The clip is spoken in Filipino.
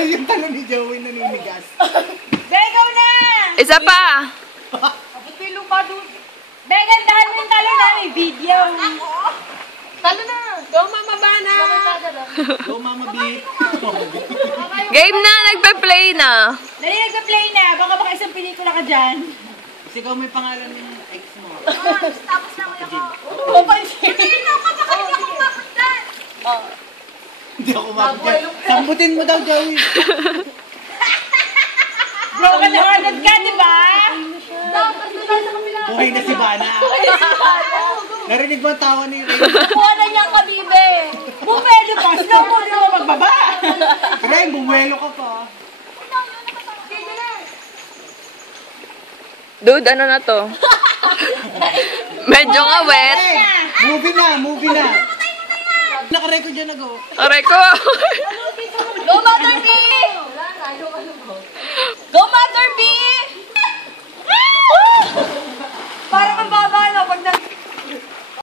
Yung talo ni Joey naninigas. Begaw na! Isa pa! Abot ko yung lupa doon. Begandahan mo yung talo na, may video. Talo na! Go mama bana! Go mama beat. Game na! Nagpe-play na! Dali nagpa-play na, baka isang pelikula ka dyan. Kasi ikaw may pangalan ng ex mo. Tapos na ako. Oo, pansin. Hindi ako mapundan. Hindi ako mabigyan. Sambutin mo daw, Joey. Broken hearted ka, di ba? Buhay na si Bana. Narinig mo ang tawa ni Ray? Buha na niya ka, bibe. Bumelo ka. Slow mo na magbaba. Ray, bumuelo ka pa. Dude, ano na to? Medyo nga wet. Movie na. Naka-record dyan na go. Aray ko! Loma